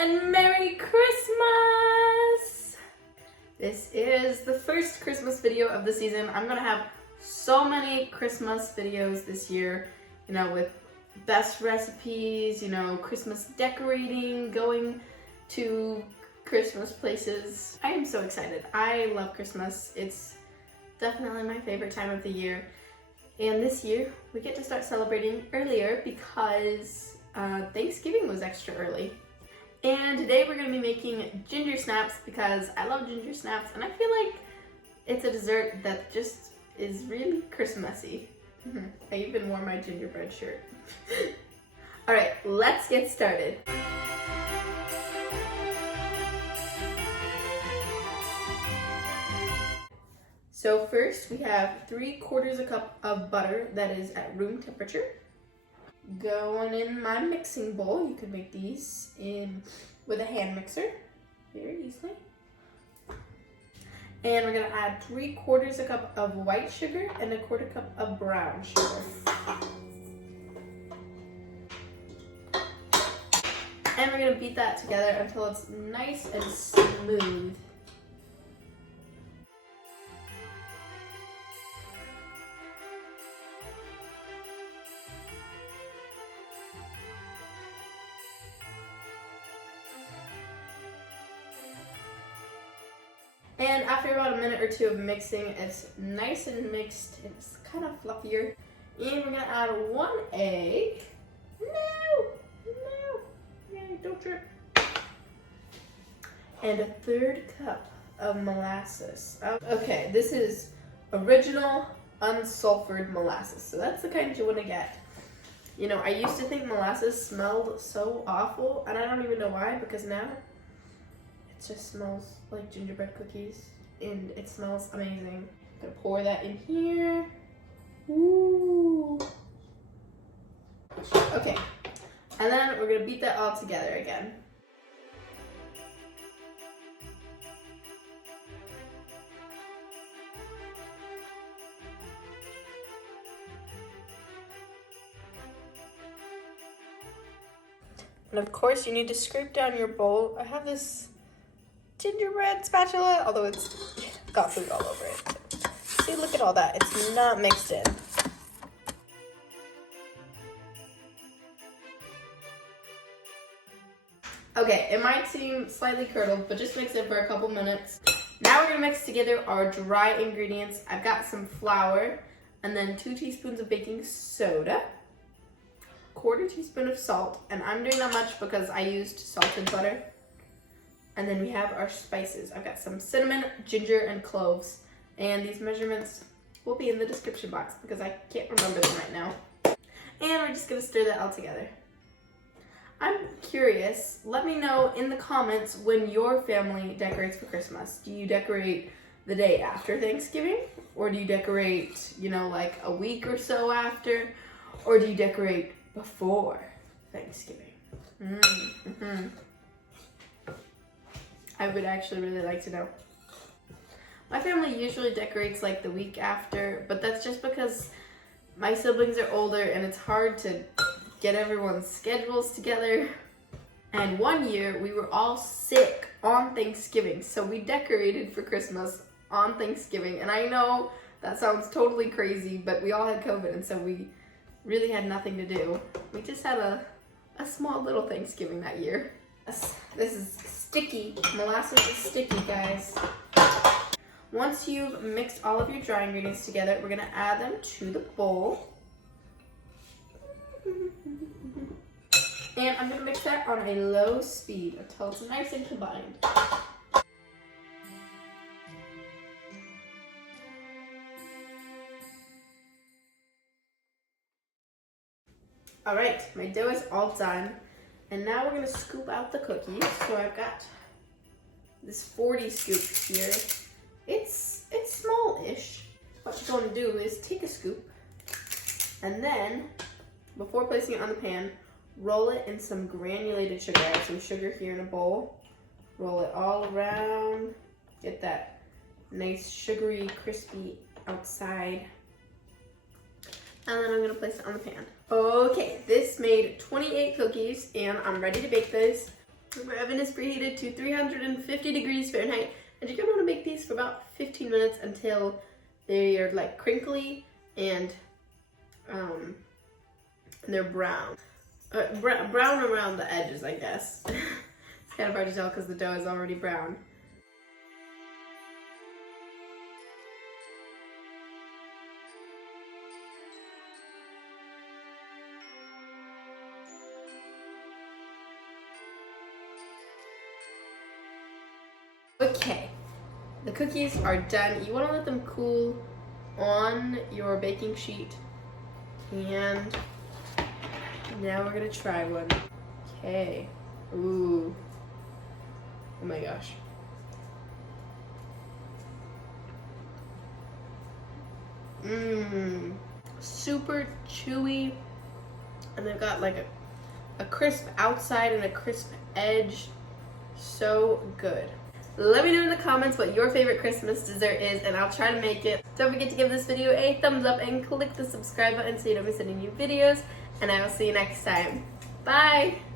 and Merry Christmas! This is the first Christmas video of the season. I'm gonna have so many Christmas videos this year, you know, with best recipes, you know, Christmas decorating, going to Christmas places. I am so excited. I love Christmas. It's definitely my favorite time of the year. And this year, we get to start celebrating earlier because Thanksgiving was extra early. And today we're gonna be making ginger snaps because I love ginger snaps and I feel like it's a dessert that just is really Christmassy. I even wore my gingerbread shirt. All right, let's get started. So first we have 3/4 cup of butter that is at room temperature. Going in my mixing bowl. You can make these in with a hand mixer very easily. And we're gonna add 3/4 cup of white sugar and 1/4 cup of brown sugar. And we're gonna beat that together until it's nice and smooth. And after about a minute or two of mixing, it's nice and mixed. It's kind of fluffier. And we're gonna add 1 egg. No, don't trip. And 1/3 cup of molasses. Okay, this is original unsulfured molasses. So that's the kind you wanna get. You know, I used to think molasses smelled so awful, and I don't even know why, because now it just smells like gingerbread cookies, and it smells amazing. I'm gonna pour that in here. Ooh. Okay, and then we're gonna beat that all together again. And of course, you need to scrape down your bowl. I have this gingerbread spatula, although it's got food all over it. See, look at all that. It's not mixed in. Okay, it might seem slightly curdled, but just mix it for a couple minutes. Now we're gonna mix together our dry ingredients. I've got some flour, and then 2 teaspoons of baking soda, 1/4 teaspoon of salt, and I'm doing that much because I used salted butter. And then we have our spices. I've got some cinnamon, ginger, and cloves. And these measurements will be in the description box because I can't remember them right now. And we're just gonna stir that all together. I'm curious, let me know in the comments when your family decorates for Christmas. Do you decorate the day after Thanksgiving? Or do you decorate, you know, like a week or so after? Or do you decorate before Thanksgiving? I would actually really like to know. My family usually decorates like the week after, but that's just because my siblings are older and it's hard to get everyone's schedules together. And one year we were all sick on Thanksgiving, so we decorated for Christmas on Thanksgiving. And I know that sounds totally crazy, but we all had COVID, and so we really had nothing to do. We just had a small little Thanksgiving that year. This is sticky. Molasses is sticky, guys. Once you've mixed all of your dry ingredients together, we're gonna add them to the bowl. And I'm gonna mix that on a low speed until it's nice and combined. All right, my dough is all done. And now we're gonna scoop out the cookies. So I've got this 40 scoop here. It's small-ish. What you're going to do is take a scoop, and then before placing it on the pan, roll it in some granulated sugar. I have some sugar here in a bowl. Roll it all around. Get that nice sugary, crispy outside. And then I'm gonna place it on the pan. Okay, this made 28 cookies and I'm ready to bake this. My oven is preheated to 350 degrees Fahrenheit, and you're gonna want to make these for about 15 minutes until they're like crinkly and they're brown. Brown around the edges, I guess. It's kind of hard to tell because the dough is already brown. Okay, the cookies are done. You want to let them cool on your baking sheet. And now we're gonna try one. Okay. Ooh. Oh my gosh. Mmm. Super chewy. And they've got like a crisp outside and a crisp edge. So good. Let me know in the comments what your favorite Christmas dessert is, and I'll try to make it. Don't forget to give this video a thumbs up and click the subscribe button so you don't miss any new videos, and I will see you next time. Bye!